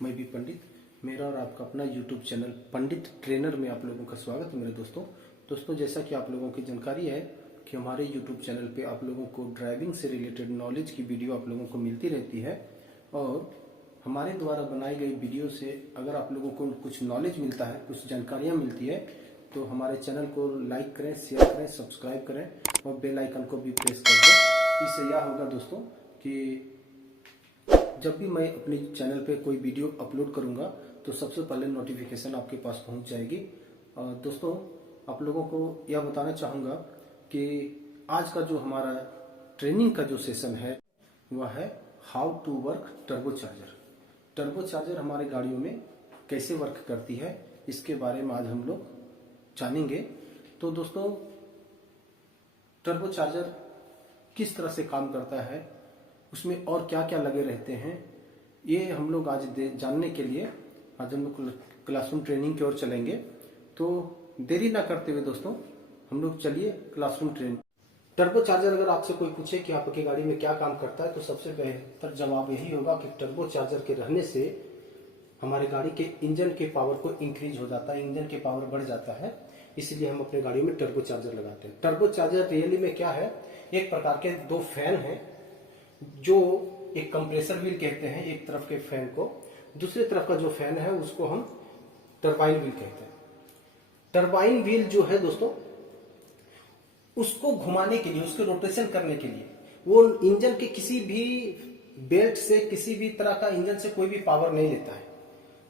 मैं भी पंडित, मेरा और आपका अपना YouTube चैनल पंडित ट्रेनर में आप लोगों का स्वागत है। मेरे दोस्तों जैसा कि आप लोगों की जानकारी है कि हमारे YouTube चैनल पे आप लोगों को ड्राइविंग से रिलेटेड नॉलेज की वीडियो आप लोगों को मिलती रहती है और हमारे द्वारा बनाई गई वीडियो से अगर आप लोगों को कुछ नॉलेज मिलता है, कुछ जानकारियाँ मिलती है तो हमारे चैनल को लाइक करें, शेयर करें, सब्सक्राइब करें और बेल आइकन को भी प्रेस कर दें। इससे यह होगा दोस्तों कि जब भी मैं अपने चैनल पे कोई वीडियो अपलोड करूंगा तो सबसे पहले नोटिफिकेशन आपके पास पहुंच जाएगी। दोस्तों आप लोगों को यह बताना चाहूँगा कि आज का जो हमारा ट्रेनिंग का जो सेशन है वह है how to work turbo charger. Turbo charger हमारे गाड़ियों में कैसे वर्क करती है इसके बारे में आज हम लोग जानेंगे। तो दोस्तों टर्बो चार्जर किस तरह से काम करता है, उसमें और क्या क्या लगे रहते हैं, ये हम लोग आज जानने के लिए आज हम लोग क्लासरूम ट्रेनिंग की ओर चलेंगे। तो देरी ना करते हुए दोस्तों हम लोग चलिए क्लासरूम ट्रेनिंग। टर्बो चार्जर अगर आपसे कोई पूछे कि आपकी गाड़ी में क्या काम करता है तो सबसे बेहतर जवाब यही होगा कि टर्बो चार्जर के रहने से हमारे गाड़ी के इंजन के पावर को इंक्रीज हो जाता है, इंजन के पावर बढ़ जाता है, इसलिए हम अपने गाड़ियों में टर्बो चार्जर लगाते हैं। टर्बो चार्जर रियली में क्या है, एक प्रकार के दो फैन हैं जो एक कंप्रेसर व्हील कहते हैं एक तरफ के फैन को, दूसरी तरफ का जो फैन है उसको हम टरबाइन व्हील कहते हैं। टरबाइन व्हील जो है दोस्तों उसको घुमाने के लिए, उसके रोटेशन करने के लिए वो इंजन के किसी भी बेल्ट से, किसी भी तरह का इंजन से कोई भी पावर नहीं लेता है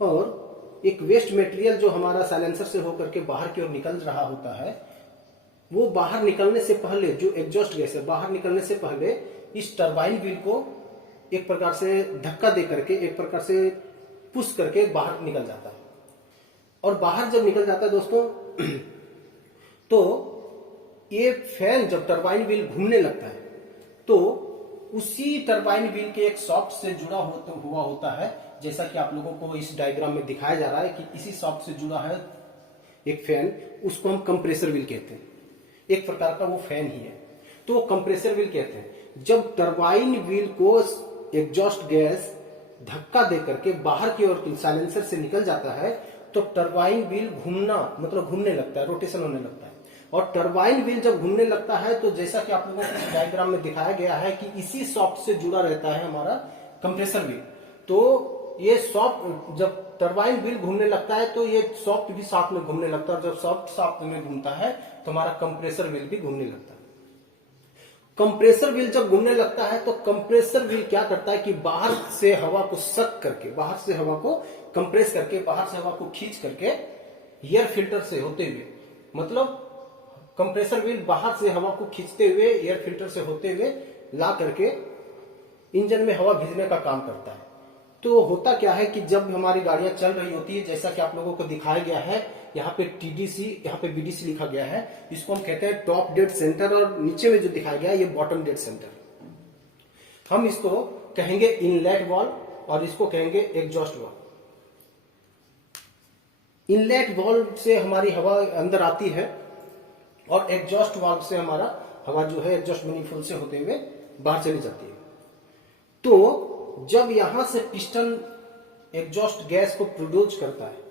और एक वेस्ट मटेरियल जो हमारा साइलेंसर से होकर के बाहर की ओर निकल रहा होता है वो बाहर निकलने से पहले, जो एग्जॉस्ट गैस है बाहर निकलने से पहले इस टरबाइन व्हील को एक प्रकार से धक्का दे करके, एक प्रकार से पुश करके बाहर निकल जाता है। और बाहर जब निकल जाता है दोस्तों तो ये फैन जब टरबाइन व्हील घूमने लगता है तो उसी टरबाइन व्हील के एक सॉफ्ट से जुड़ा हुआ होता है, जैसा कि आप लोगों को इस डायग्राम में दिखाया जा रहा है कि इसी सॉफ्ट से जुड़ा है एक फैन, उसको हम कंप्रेसर व्हील कहते हैं। एक प्रकार का वो फैन ही है तो कंप्रेसर व्हील कहते हैं। जब टरबाइन व्हील को एग्जॉस्ट गैस धक्का दे करके बाहर की ओर साइलेंसर से निकल जाता है तो टरबाइन व्हील घूमना मतलब घूमने लगता है, रोटेशन होने लगता है। और टरबाइन व्हील जब घूमने लगता है तो जैसा कि आप लोगों को डायग्राम में दिखाया गया है कि इसी सॉफ्ट से जुड़ा रहता है हमारा कंप्रेसर व्हील। तो ये सॉफ्ट जब टरबाइन व्हील घूमने लगता है तो ये सॉफ्ट भी साथ में घूमने लगता है और जब सॉफ्ट साथ में घूमता है तो हमारा कंप्रेसर व्हील भी घूमने लगता है। कंप्रेसर व्हील जब घूमने लगता है तो कंप्रेसर व्हील क्या करता है कि बाहर से हवा को सक करके, बाहर से हवा को कंप्रेस करके, बाहर से हवा को खींच करके एयर फिल्टर से होते हुए, मतलब कंप्रेसर व्हील बाहर से हवा को खींचते हुए एयर फिल्टर से होते हुए ला करके इंजन में हवा भेजने का काम करता है। तो होता क्या है कि जब हमारी गाड़ियां चल रही होती है, जैसा कि आप लोगों को दिखाया गया है, यहाँ पे टीडीसी, यहाँ पे बीडीसी लिखा गया है, इसको हम कहते हैं टॉप डेड सेंटर और नीचे में जो दिखाया गया है ये बॉटम डेड सेंटर। हम इसको कहेंगे इनलेट वाल्व और इसको कहेंगे एग्जॉस्ट वाल्व। इनलेट वाल्व से हमारी हवा अंदर आती है और एग्जॉस्ट वाल्व से हमारा हवा जो है एग्जॉस्ट मैनिफोल्ड से होते हुए बाहर चली जाती है। तो जब यहां से पिस्टन एग्जॉस्ट गैस को प्रोड्यूस करता है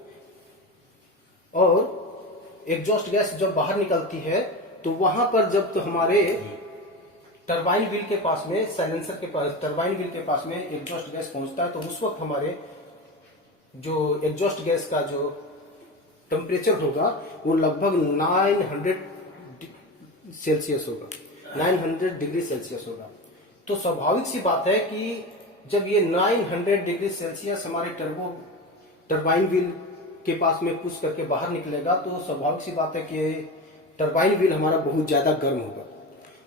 और एग्जॉस्ट गैस जब बाहर निकलती है तो वहां पर जब तो हमारे टरबाइन व्हील के पास में, साइलेंसर के पास, टरबाइन व्हील के पास में एग्जॉस्ट गैस पहुंचता है तो उस वक्त हमारे जो एग्जॉस्ट गैस का जो टेम्परेचर होगा वो लगभग 900 सेल्सियस होगा, 900 डिग्री सेल्सियस होगा। तो स्वाभाविक सी बात है कि जब ये 900 डिग्री सेल्सियस हमारे टरबाइन व्हील के पास में पुश करके बाहर निकलेगा तो स्वाभाविक सी बात है कि टरबाइन व्हील हमारा बहुत ज्यादा गर्म होगा।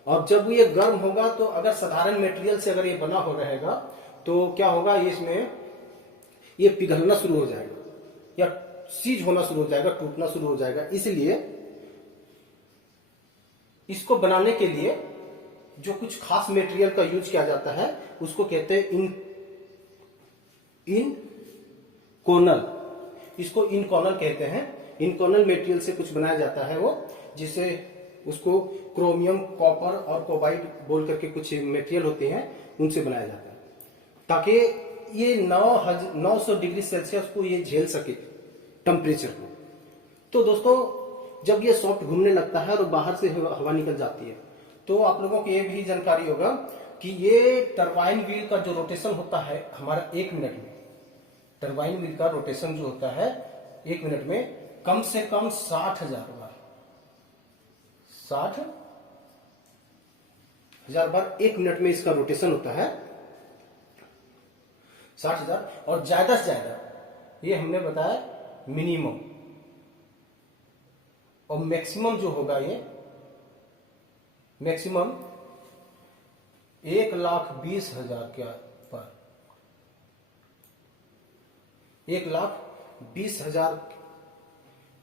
और जब ये गर्म होगा तो अगर साधारण मटेरियल से अगर ये बना हो रहेगा तो क्या होगा, इसमें ये पिघलना शुरू हो जाएगा या सीज होना शुरू हो जाएगा, टूटना शुरू हो जाएगा। इसलिए इसको बनाने के लिए जो कुछ खास मटेरियल का यूज किया जाता है उसको कहते हैं इनकोनल, इसको इनकोनल कहते हैं। इनकोनल मटेरियल से कुछ बनाया जाता है वो, जिसे उसको क्रोमियम, कॉपर और कोबाल्ट बोल करके कुछ मटेरियल होते हैं उनसे बनाया जाता है ताकि ये 900 डिग्री सेल्सियस को ये झेल सके टेम्परेचर को। तो दोस्तों जब ये सॉफ्ट घूमने लगता है और बाहर से हवा निकल जाती है, तो आप लोगों को ये भी जानकारी होगा कि ये टरबाइन व्हील का जो रोटेशन होता है हमारा 1 मिनट में, टरबाइन व्हील का रोटेशन जो होता है 1 मिनट में कम से कम 60,000 बार, 60,000 बार 1 मिनट में इसका रोटेशन होता है, 60,000। और ज्यादा से ज्यादा ये हमने बताया मिनिमम, और मैक्सिमम जो होगा ये मैक्सिमम 1,20,000 के पर, 1,20,000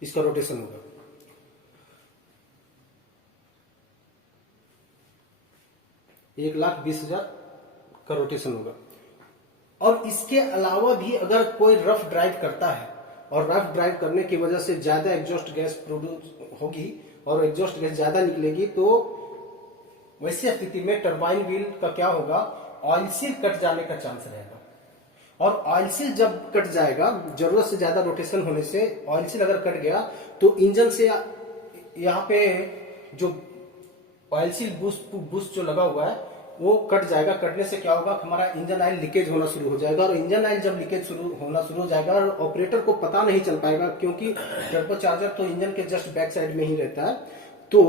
इसका रोटेशन होगा। 1,20,000 का रोटेशन होगा। और इसके अलावा भी अगर कोई रफ ड्राइव करता है और रफ ड्राइव करने की वजह से ज्यादा एग्जॉस्ट गैस प्रोड्यूस होगी और एग्जॉस्ट गैस ज्यादा निकलेगी, तो वैसी स्थिति में टरबाइन व्हील का क्या होगा, ऑयल सील कट जाने का चांस रहेगा। और ऑयल सील जब कट जाएगा, जरूरत से ज्यादा रोटेशन होने से ऑयल सील अगर कट गया तो इंजन से यहाँ पे जो ऑयल सील बूस्ट जो लगा हुआ है वो कट जाएगा। कटने से क्या होगा, हमारा इंजन ऑयल लीकेज होना शुरू हो जाएगा। और इंजन ऑयल जब लीकेज होना शुरू हो जाएगा और ऑपरेटर को पता नहीं चल पाएगा, क्योंकि टर्बो चार्जर तो इंजन के जस्ट बैक साइड में ही रहता है। तो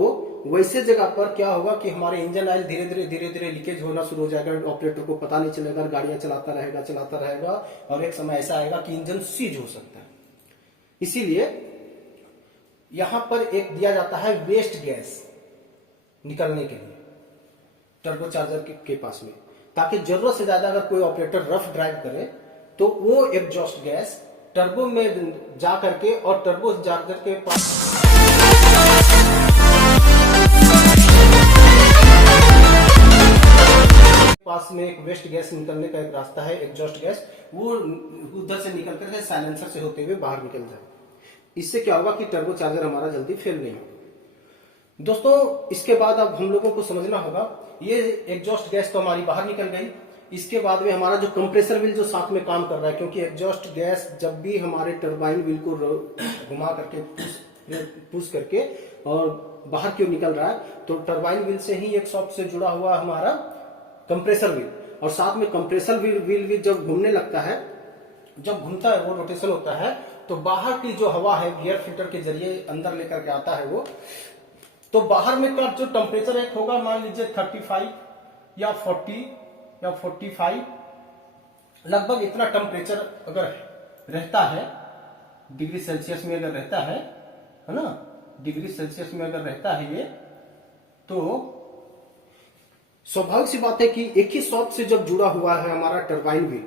वैसे जगह पर क्या होगा कि हमारे इंजन ऑयल धीरे धीरे लीकेज होना शुरू हो जाएगा। ऑपरेटर को पता नहीं चलेगा, गाड़ियां चलाता रहेगा और एक समय ऐसा आएगा कि इंजन सीज हो सकता है। इसीलिए यहां पर एक दिया जाता है वेस्ट गैस निकलने के लिए टर्बो चार्जर के पास में, ताकि जरूरत से ज्यादा अगर कोई ऑपरेटर रफ ड्राइव करे तो वो एग्जॉस्ट गैस टर्बो में जा करके और टर्बो चार्जर के पास में एक वेस्ट गैस निकलने का एक रास्ता है, एग्जॉस्ट गैस, वो उधर से निकल कर साइलेंसर से होते हुए बाहर निकल जाए। इससे क्या होगा कि टर्बो चार्जर हमारा जल्दी फेल नहीं होगा। दोस्तों इसके बाद अब हम लोगों को समझना होगा, ये एग्जॉस्ट गैस तो हमारी बाहर निकल गई। इसके बाद में हमारा जो कंप्रेसर व्हील जो साथ में काम कर रहा है, क्योंकि एग्जॉस्ट गैस जब भी हमारे टरबाइन व्हील को घुमा करके पुश करके और बाहर क्यों निकल रहा है, तो टरबाइन व्हील से ही एक शॉफ्ट से जुड़ा हुआ हमारा कंप्रेसर व्हील, और साथ में कंप्रेसर व्हील भी जब घूमने लगता है, जब घूमता है वो रोटेशन होता है, तो बाहर की जो हवा है एयर फिल्टर के जरिए अंदर लेकर के आता है वो, तो बाहर में का जो टेम्परेचर एक होगा, मान लीजिए 35 या 40 या 45, लगभग इतना टेम्परेचर अगर रहता है डिग्री सेल्सियस में, अगर रहता है ना, डिग्री सेल्सियस में अगर रहता है ये, तो स्वाभाविक सी बात है कि एक ही शॉफ्ट से जब जुड़ा हुआ है हमारा टरबाइन व्हील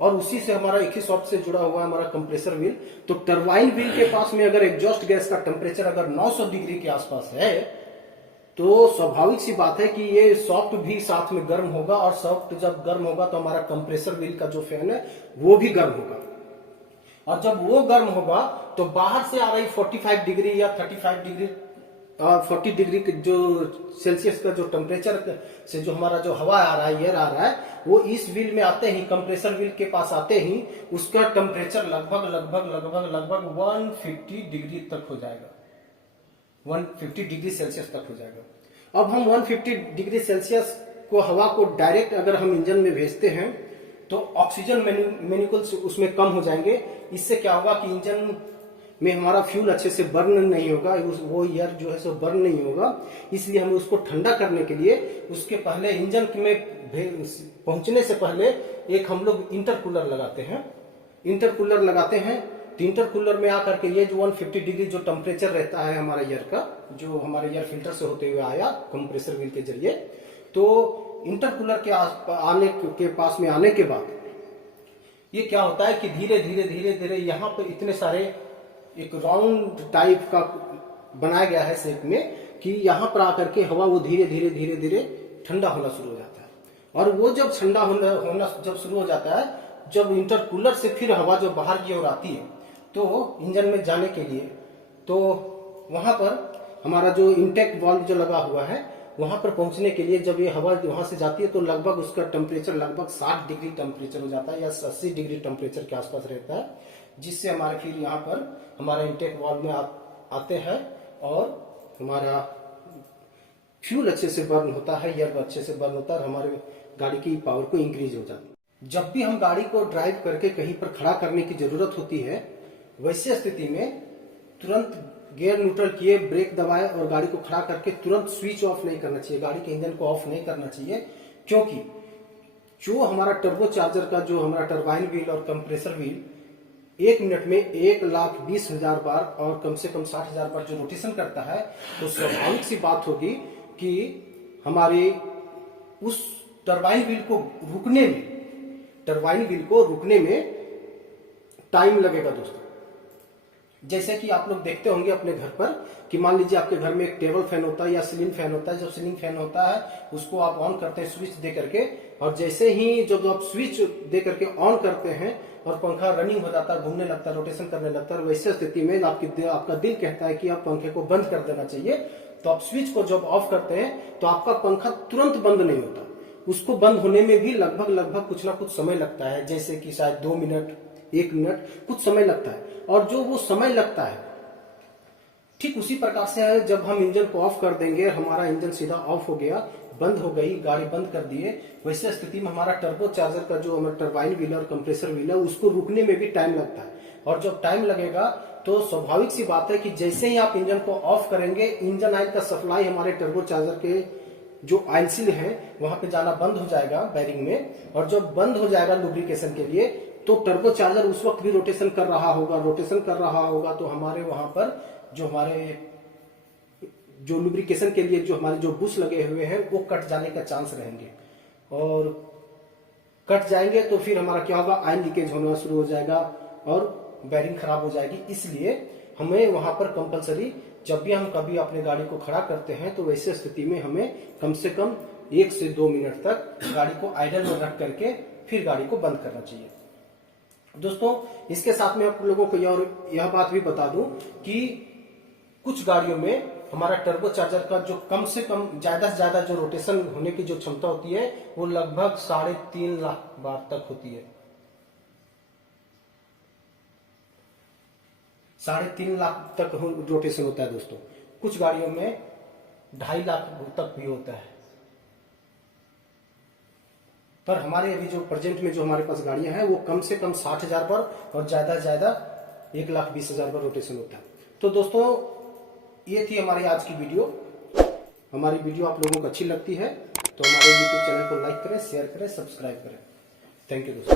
और उसी से हमारा एक ही शॉफ्ट से जुड़ा हुआ है हमारा कंप्रेसर व्हील, तो टरबाइन व्हील के पास में अगर एग्जॉस्ट गैस का टेम्परेचर अगर 900 डिग्री के आसपास है, तो स्वाभाविक सी बात है कि ये सॉफ्ट भी साथ में गर्म होगा, और सॉफ्ट जब गर्म होगा तो हमारा कंप्रेसर व्हील का जो फैन है वो भी गर्म होगा। और जब वो गर्म होगा तो बाहर से आ रही 45 डिग्री या 35 डिग्री 40 डिग्री जो सेल्सियस का जो टेम्परेचर से जो हमारा जो हवा आ रहा है, एयर आ रहा है, वो इस व्हील में आते ही, कंप्रेसर व्हील के पास आते ही उसका टेम्परेचर लगभग 150 डिग्री तक हो जाएगा, 150 डिग्री सेल्सियस तक हो जाएगा। अब हम 150 डिग्री सेल्सियस को हवा को डायरेक्ट अगर हम इंजन में भेजते हैं तो ऑक्सीजन मोलिक्यूल्स उसमें कम हो जाएंगे। इससे क्या होगा कि इंजन में हमारा फ्यूल अच्छे से बर्न नहीं होगा, वो एयर जो है सो बर्न नहीं होगा। इसलिए हम उसको ठंडा करने के लिए उसके पहले इंजन में पहुंचने से पहले एक हम लोग इंटरकूलर लगाते हैं। तो इंटरकूलर में आकर के ये जो 150 डिग्री जो टेम्परेचर रहता है हमारा एयर का, जो हमारे एयर फिल्टर से होते हुए आया कंप्रेसर व्हील के जरिए, तो इंटरकूलर के आने के पास में आने के बाद ये क्या होता है कि धीरे धीरे यहाँ पर इतने सारे एक राउंड टाइप का बनाया गया है शेप में, कि यहाँ पर आकर के हवा वो धीरे धीरे ठंडा होना शुरू हो जाता है। और वो जब ठंडा होना जब शुरू हो जाता है, जब इंटरकूलर से फिर हवा जो बाहर की ओर आती है तो इंजन में जाने के लिए, तो वहां पर हमारा जो इंटेक वाल्व जो लगा हुआ है वहां पर पहुंचने के लिए जब ये हवा वहां से जाती है तो लगभग उसका टेम्परेचर लगभग 60 डिग्री टेम्परेचर हो जाता है या 80 डिग्री टेम्परेचर के आसपास रहता है, जिससे हमारे फिर यहाँ पर हमारे इंटेक वाल्व में आते हैं और हमारा फ्यूल अच्छे से बर्न होता है, एयर अच्छे से बर्न होता है और हमारे गाड़ी की पावर को इंक्रीज हो जाती है। जब भी हम गाड़ी को ड्राइव करके कहीं पर खड़ा करने की जरूरत होती है, वैसे स्थिति में तुरंत गियर न्यूट्रल किए, ब्रेक दबाए और गाड़ी को खड़ा करके तुरंत स्विच ऑफ नहीं करना चाहिए, गाड़ी के इंजन को ऑफ नहीं करना चाहिए, क्योंकि जो हमारा टर्बो चार्जर का जो हमारा टरबाइन व्हील और कंप्रेसर व्हील 1 मिनट में 1,20,000 बार और कम से कम 60,000 बार जो रोटेशन करता है, तो स्वाभाविक सी बात होगी कि हमारे उस टरबाइन व्हील को रुकने में टाइम लगेगा दोस्तों। जैसे कि आप लोग देखते होंगे अपने घर पर कि मान लीजिए आपके घर में एक टेबल फैन होता है या सीलिंग फैन होता है। जब सीलिंग फैन होता है उसको आप ऑन करते हैं स्विच दे करके, और जैसे ही जब आप स्विच दे करके ऑन करते हैं और पंखा रनिंग हो जाता है, घूमने लगता है, रोटेशन करने लगता है, वैसे स्थिति में आपका दिल कहता है कि आप पंखे को बंद कर देना चाहिए। तो आप स्विच को जब ऑफ करते हैं तो आपका पंखा तुरंत बंद नहीं होता, उसको बंद होने में भी लगभग कुछ ना कुछ समय लगता है, जैसे कि शायद 2 मिनट 1 मिनट कुछ समय लगता है। और जो वो समय लगता है ठीक उसी प्रकार से है जब हम इंजन को ऑफ कर देंगे, हमारा इंजन सीधा ऑफ हो गया, बंद हो गई, गाड़ी बंद कर दिए, वैसे स्थिति में हमारा टर्बो चार्जर का जो हमारा टरबाइन व्हील और कंप्रेसर व्हील है उसको रुकने में भी टाइम लगता है। और जब टाइम लगेगा तो स्वाभाविक सी बात है कि जैसे ही आप इंजन को ऑफ करेंगे, इंजन ऑयल का सप्लाई हमारे टर्बो चार्जर के जो ऑयल सील है वहां पे जाना बंद हो जाएगा बैरिंग में, और जब बंद हो जाएगा लुब्रिकेशन के लिए तो टर्बो चार्जर उस वक्त भी रोटेशन कर रहा होगा तो हमारे वहां पर जो लुब्रिकेशन के लिए जो हमारे जो बुश लगे हुए हैं वो कट जाने का चांस रहेंगे, और कट जाएंगे तो फिर हमारा क्या होगा, ऑयल लीकेज होना शुरू हो जाएगा और बैरिंग खराब हो जाएगी। इसलिए हमें वहां पर कंपलसरी जब भी हम कभी अपने गाड़ी को खड़ा करते हैं तो वैसे स्थिति में हमें कम से कम 1 से 2 मिनट तक गाड़ी को आइडल में रख करके फिर गाड़ी को बंद करना चाहिए। दोस्तों इसके साथ में आप लोगों को यह बात भी बता दूं कि कुछ गाड़ियों में हमारा टर्बो चार्जर का जो कम से कम ज्यादा से ज्यादा जो रोटेशन होने की जो क्षमता होती है वो लगभग 3.5 लाख बार तक होती है। 3.5 लाख तक रोटेशन होता है दोस्तों। कुछ गाड़ियों में 2.5 लाख तक भी होता है। पर हमारे अभी जो प्रेजेंट में जो हमारे पास गाड़ियां हैं वो कम से कम 60,000 पर और ज्यादा से ज्यादा 1,20,000 पर रोटेशन होता है। तो दोस्तों ये थी हमारी आज की वीडियो। हमारी वीडियो आप लोगों को अच्छी लगती है तो हमारे YouTube चैनल को लाइक करें, शेयर करें, सब्सक्राइब करें। थैंक यू दोस्तों।